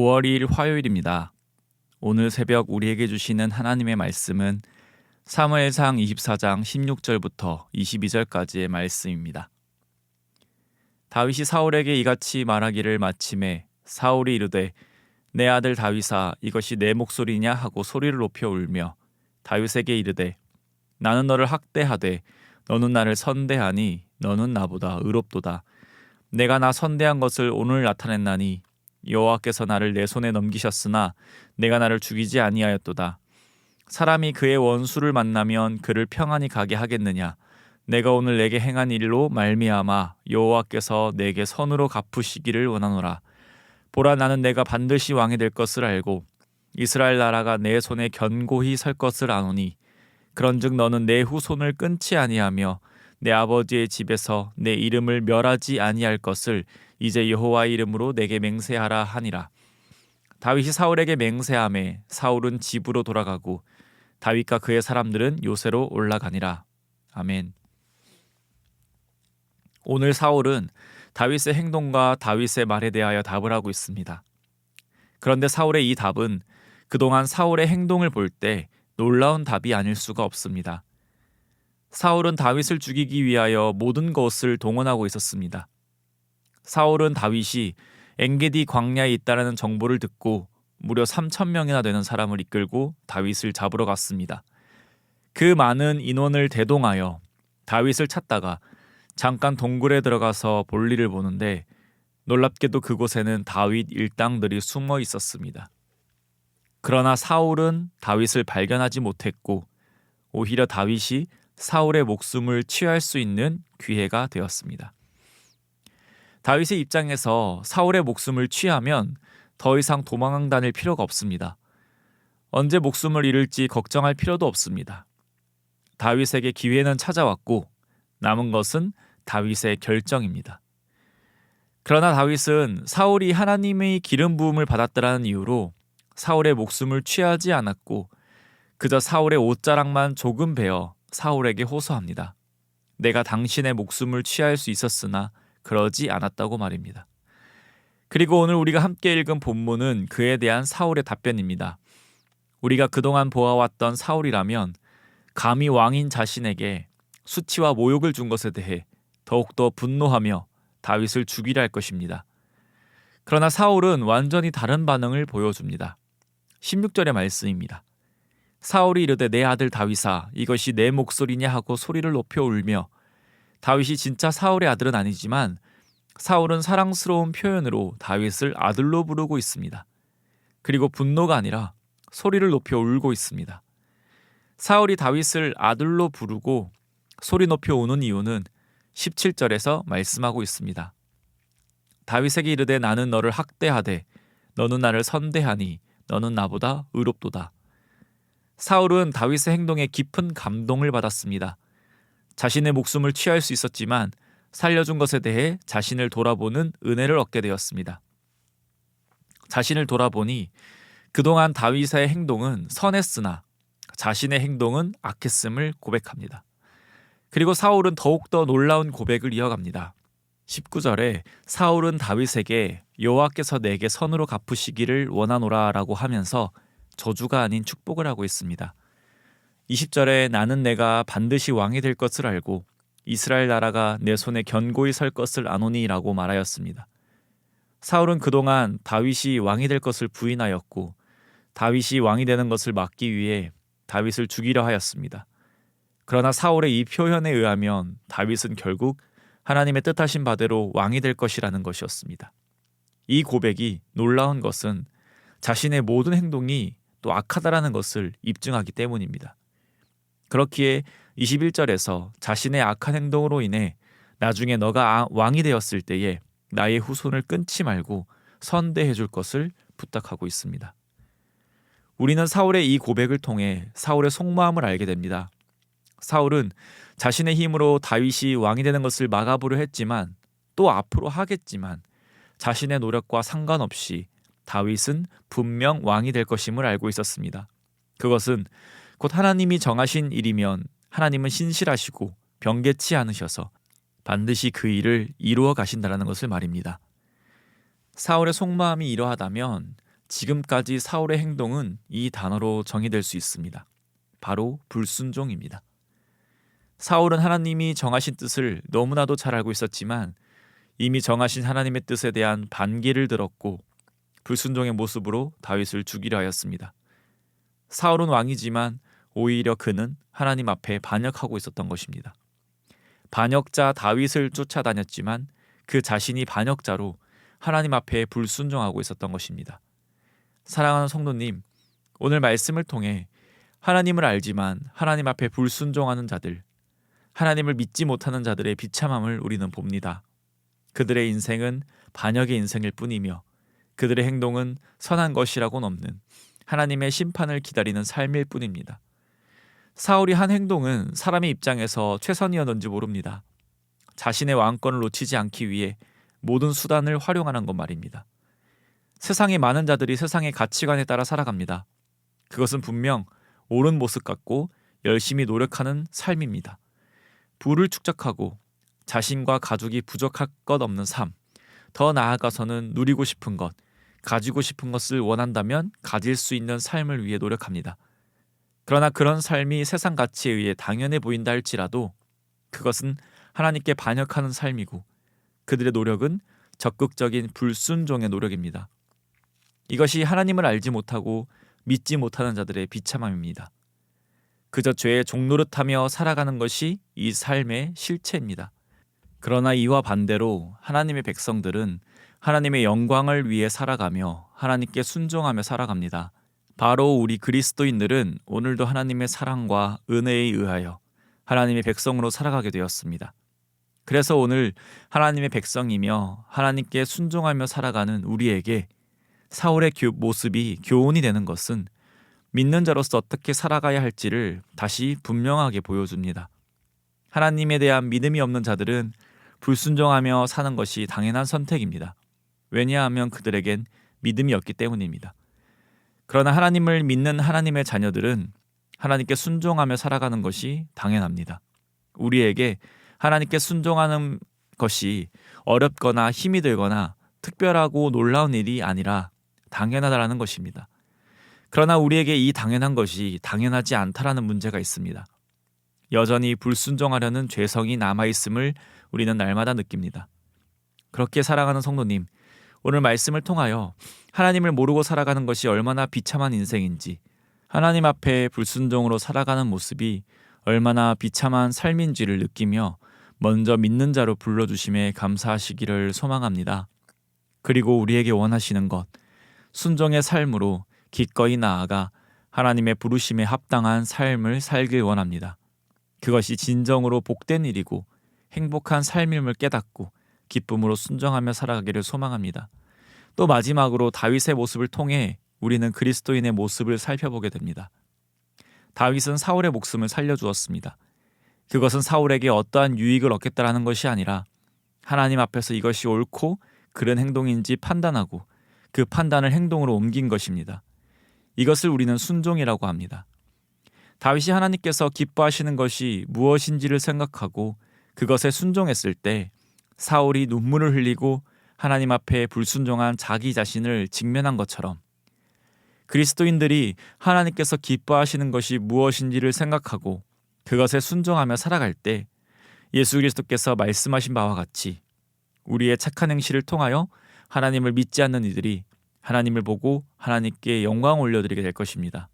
5월 2일 화요일입니다. 오늘 새벽 우리에게 주시는 하나님의 말씀은 사무엘상 24장 16절부터 22절까지의 말씀입니다. 다윗이 사울에게 이같이 말하기를 마침에 사울이 이르되 내 아들 다윗아 이것이 내 목소리냐 하고 소리를 높여 울며 다윗에게 이르되 나는 너를 학대하되 너는 나를 선대하니 너는 나보다 의롭도다. 내가 나 선대한 것을 오늘 나타냈나니 여호와께서 나를 내 손에 넘기셨으나 내가 나를 죽이지 아니하였도다. 사람이 그의 원수를 만나면 그를 평안히 가게 하겠느냐. 내가 오늘 내게 행한 일로 말미암아 여호와께서 내게 선으로 갚으시기를 원하노라. 보라 나는 내가 반드시 왕이 될 것을 알고 이스라엘 나라가 내 손에 견고히 설 것을 아노니 그런즉 너는 내 후손을 끊지 아니하며 내 아버지의 집에서 내 이름을 멸하지 아니할 것을 이제 여호와의 이름으로 내게 맹세하라 하니라. 다윗이 사울에게 맹세하매 사울은 집으로 돌아가고 다윗과 그의 사람들은 요새로 올라가니라. 아멘. 오늘 사울은 다윗의 행동과 다윗의 말에 대하여 답을 하고 있습니다. 그런데 사울의 이 답은 그동안 사울의 행동을 볼 때 놀라운 답이 아닐 수가 없습니다. 사울은 다윗을 죽이기 위하여 모든 것을 동원하고 있었습니다. 사울은 다윗이 엔게디 광야에 있다라는 정보를 듣고 무려 3,000명이나 되는 사람을 이끌고 다윗을 잡으러 갔습니다. 그 많은 인원을 대동하여 다윗을 찾다가 잠깐 동굴에 들어가서 볼일을 보는데 놀랍게도 그곳에는 다윗 일당들이 숨어 있었습니다. 그러나 사울은 다윗을 발견하지 못했고 오히려 다윗이 사울의 목숨을 취할 수 있는 기회가 되었습니다. 다윗의 입장에서 사울의 목숨을 취하면 더 이상 도망 다닐 필요가 없습니다. 언제 목숨을 잃을지 걱정할 필요도 없습니다. 다윗에게 기회는 찾아왔고 남은 것은 다윗의 결정입니다. 그러나 다윗은 사울이 하나님의 기름 부음을 받았다라는 이유로 사울의 목숨을 취하지 않았고 그저 사울의 옷자락만 조금 베어 사울에게 호소합니다. 내가 당신의 목숨을 취할 수 있었으나 그러지 않았다고 말입니다. 그리고 오늘 우리가 함께 읽은 본문은 그에 대한 사울의 답변입니다. 우리가 그동안 보아왔던 사울이라면 감히 왕인 자신에게 수치와 모욕을 준 것에 대해 더욱더 분노하며 다윗을 죽이려 할 것입니다. 그러나 사울은 완전히 다른 반응을 보여줍니다. 16절의 말씀입니다. 사울이 이르되 내 아들 다윗아 이것이 내 목소리냐 하고 소리를 높여 울며 다윗이 진짜 사울의 아들은 아니지만 사울은 사랑스러운 표현으로 다윗을 아들로 부르고 있습니다. 그리고 분노가 아니라 소리를 높여 울고 있습니다. 사울이 다윗을 아들로 부르고 소리 높여 우는 이유는 17절에서 말씀하고 있습니다. 다윗에게 이르되 나는 너를 학대하되 너는 나를 선대하니 너는 나보다 의롭도다. 사울은 다윗의 행동에 깊은 감동을 받았습니다. 자신의 목숨을 취할 수 있었지만 살려준 것에 대해 자신을 돌아보는 은혜를 얻게 되었습니다. 자신을 돌아보니 그동안 다윗의 행동은 선했으나 자신의 행동은 악했음을 고백합니다. 그리고 사울은 더욱더 놀라운 고백을 이어갑니다. 19절에 사울은 다윗에게 여호와께서 내게 선으로 갚으시기를 원하노라 라고 하면서 저주가 아닌 축복을 하고 있습니다. 20절에 나는 내가 반드시 왕이 될 것을 알고 이스라엘 나라가 내 손에 견고히 설 것을 아노니 라고 말하였습니다. 사울은 그동안 다윗이 왕이 될 것을 부인하였고 다윗이 왕이 되는 것을 막기 위해 다윗을 죽이려 하였습니다. 그러나 사울의 이 표현에 의하면 다윗은 결국 하나님의 뜻하신 바대로 왕이 될 것이라는 것이었습니다. 이 고백이 놀라운 것은 자신의 모든 행동이 또 악하다라는 것을 입증하기 때문입니다. 그렇기에 21절에서 자신의 악한 행동으로 인해 나중에 너가 왕이 되었을 때에 나의 후손을 끊지 말고 선대해 줄 것을 부탁하고 있습니다. 우리는 사울의 이 고백을 통해 사울의 속마음을 알게 됩니다. 사울은 자신의 힘으로 다윗이 왕이 되는 것을 막아보려 했지만 또 앞으로 하겠지만 자신의 노력과 상관없이 다윗은 분명 왕이 될 것임을 알고 있었습니다. 그것은 곧 하나님이 정하신 일이면 하나님은 신실하시고 변개치 않으셔서 반드시 그 일을 이루어 가신다라는 것을 말입니다. 사울의 속마음이 이러하다면 지금까지 사울의 행동은 이 단어로 정의될 수 있습니다. 바로 불순종입니다. 사울은 하나님이 정하신 뜻을 너무나도 잘 알고 있었지만 이미 정하신 하나님의 뜻에 대한 반기를 들었고 불순종의 모습으로 다윗을 죽이려 하였습니다. 사울은 왕이지만 오히려 그는 하나님 앞에 반역하고 있었던 것입니다. 반역자 다윗을 쫓아다녔지만 그 자신이 반역자로 하나님 앞에 불순종하고 있었던 것입니다. 사랑하는 성도님, 오늘 말씀을 통해 하나님을 알지만 하나님 앞에 불순종하는 자들, 하나님을 믿지 못하는 자들의 비참함을 우리는 봅니다. 그들의 인생은 반역의 인생일 뿐이며 그들의 행동은 선한 것이라고는 없는 하나님의 심판을 기다리는 삶일 뿐입니다. 사울이 한 행동은 사람의 입장에서 최선이었는지 모릅니다. 자신의 왕권을 놓치지 않기 위해 모든 수단을 활용하는 것 말입니다. 세상의 많은 자들이 세상의 가치관에 따라 살아갑니다. 그것은 분명 옳은 모습 같고 열심히 노력하는 삶입니다. 부를 축적하고 자신과 가족이 부족할 것 없는 삶, 더 나아가서는 누리고 싶은 것, 가지고 싶은 것을 원한다면 가질 수 있는 삶을 위해 노력합니다. 그러나 그런 삶이 세상 가치에 의해 당연해 보인다 할지라도 그것은 하나님께 반역하는 삶이고 그들의 노력은 적극적인 불순종의 노력입니다. 이것이 하나님을 알지 못하고 믿지 못하는 자들의 비참함입니다. 그저 죄의 종노릇하며 살아가는 것이 이 삶의 실체입니다. 그러나 이와 반대로 하나님의 백성들은 하나님의 영광을 위해 살아가며 하나님께 순종하며 살아갑니다. 바로 우리 그리스도인들은 오늘도 하나님의 사랑과 은혜에 의하여 하나님의 백성으로 살아가게 되었습니다. 그래서 오늘 하나님의 백성이며 하나님께 순종하며 살아가는 우리에게 사울의 모습이 교훈이 되는 것은 믿는 자로서 어떻게 살아가야 할지를 다시 분명하게 보여줍니다. 하나님에 대한 믿음이 없는 자들은 불순종하며 사는 것이 당연한 선택입니다. 왜냐하면 그들에겐 믿음이 없기 때문입니다. 그러나 하나님을 믿는 하나님의 자녀들은 하나님께 순종하며 살아가는 것이 당연합니다. 우리에게 하나님께 순종하는 것이 어렵거나 힘이 들거나 특별하고 놀라운 일이 아니라 당연하다라는 것입니다. 그러나 우리에게 이 당연한 것이 당연하지 않다라는 문제가 있습니다. 여전히 불순종하려는 죄성이 남아있음을 우리는 날마다 느낍니다. 그렇게 살아가는 성도님, 오늘 말씀을 통하여 하나님을 모르고 살아가는 것이 얼마나 비참한 인생인지, 하나님 앞에 불순종으로 살아가는 모습이 얼마나 비참한 삶인지를 느끼며 먼저 믿는 자로 불러주심에 감사하시기를 소망합니다. 그리고 우리에게 원하시는 것, 순종의 삶으로 기꺼이 나아가 하나님의 부르심에 합당한 삶을 살길 원합니다. 그것이 진정으로 복된 일이고 행복한 삶임을 깨닫고 기쁨으로 순종하며 살아가기를 소망합니다. 또 마지막으로 다윗의 모습을 통해 우리는 그리스도인의 모습을 살펴보게 됩니다. 다윗은 사울의 목숨을 살려주었습니다. 그것은 사울에게 어떠한 유익을 얻겠다라는 것이 아니라 하나님 앞에서 이것이 옳고 그런 행동인지 판단하고 그 판단을 행동으로 옮긴 것입니다. 이것을 우리는 순종이라고 합니다. 다윗이 하나님께서 기뻐하시는 것이 무엇인지를 생각하고 그것에 순종했을 때 사울이 눈물을 흘리고 하나님 앞에 불순종한 자기 자신을 직면한 것처럼 그리스도인들이 하나님께서 기뻐하시는 것이 무엇인지를 생각하고 그것에 순종하며 살아갈 때 예수 그리스도께서 말씀하신 바와 같이 우리의 착한 행실을 통하여 하나님을 믿지 않는 이들이 하나님을 보고 하나님께 영광 올려드리게 될 것입니다.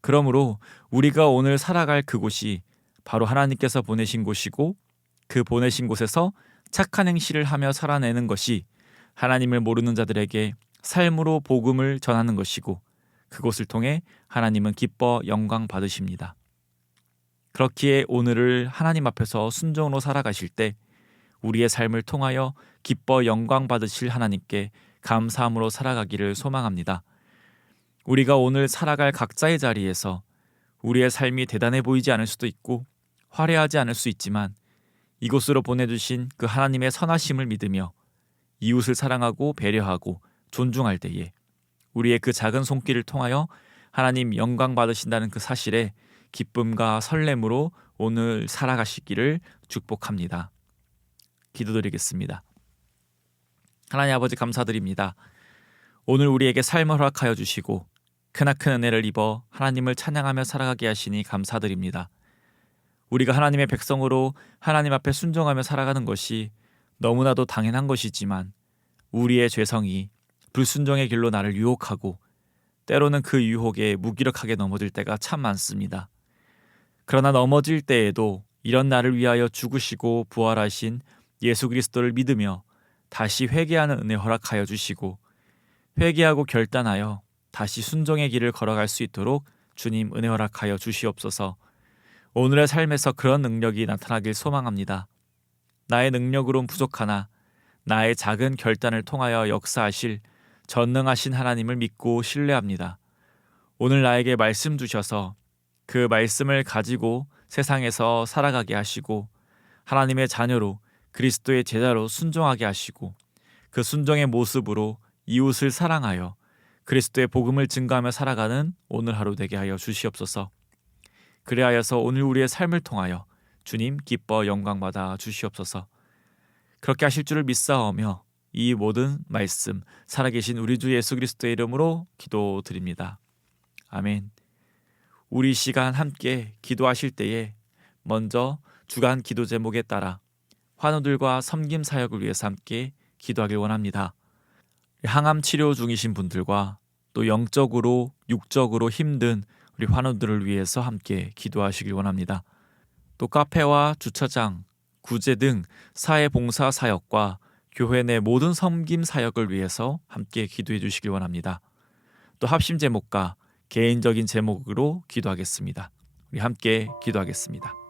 그러므로 우리가 오늘 살아갈 그곳이 바로 하나님께서 보내신 곳이고 그 보내신 곳에서 착한 행실을 하며 살아내는 것이 하나님을 모르는 자들에게 삶으로 복음을 전하는 것이고 그곳을 통해 하나님은 기뻐 영광 받으십니다. 그렇기에 오늘을 하나님 앞에서 순종으로 살아가실 때 우리의 삶을 통하여 기뻐 영광 받으실 하나님께 감사함으로 살아가기를 소망합니다. 우리가 오늘 살아갈 각자의 자리에서 우리의 삶이 대단해 보이지 않을 수도 있고 화려하지 않을 수 있지만 이곳으로 보내주신 그 하나님의 선하심을 믿으며 이웃을 사랑하고 배려하고 존중할 때에 우리의 그 작은 손길을 통하여 하나님 영광 받으신다는 그 사실에 기쁨과 설렘으로 오늘 살아가시기를 축복합니다. 기도드리겠습니다. 하나님 아버지 감사드립니다. 오늘 우리에게 삶을 허락하여 주시고 크나큰 은혜를 입어 하나님을 찬양하며 살아가게 하시니 감사드립니다. 우리가 하나님의 백성으로 하나님 앞에 순종하며 살아가는 것이 너무나도 당연한 것이지만 우리의 죄성이 불순종의 길로 나를 유혹하고 때로는 그 유혹에 무기력하게 넘어질 때가 참 많습니다. 그러나 넘어질 때에도 이런 나를 위하여 죽으시고 부활하신 예수 그리스도를 믿으며 다시 회개하는 은혜 허락하여 주시고 회개하고 결단하여 다시 순종의 길을 걸어갈 수 있도록 주님 은혜 허락하여 주시옵소서. 오늘의 삶에서 그런 능력이 나타나길 소망합니다. 나의 능력으론 부족하나 나의 작은 결단을 통하여 역사하실 전능하신 하나님을 믿고 신뢰합니다. 오늘 나에게 말씀 주셔서 그 말씀을 가지고 세상에서 살아가게 하시고 하나님의 자녀로 그리스도의 제자로 순종하게 하시고 그 순종의 모습으로 이웃을 사랑하여 그리스도의 복음을 증거하며 살아가는 오늘 하루 되게 하여 주시옵소서. 그리하여서 오늘 우리의 삶을 통하여 주님 기뻐 영광받아 주시옵소서. 그렇게 하실 줄을 믿사오며 이 모든 말씀 살아계신 우리 주 예수 그리스도의 이름으로 기도드립니다. 아멘. 우리 시간 함께 기도하실 때에 먼저 주간 기도 제목에 따라 환우들과 섬김 사역을 위해서 함께 기도하길 원합니다. 항암 치료 중이신 분들과 또 영적으로 육적으로 힘든 우리 환우들을 위해서 함께 기도하시길 원합니다. 또 카페와 주차장, 구제 등 사회봉사 사역과 교회 내 모든 섬김 사역을 위해서 함께 기도해 주시길 원합니다. 또 합심 제목과 개인적인 제목으로 기도하겠습니다. 우리 함께 기도하겠습니다.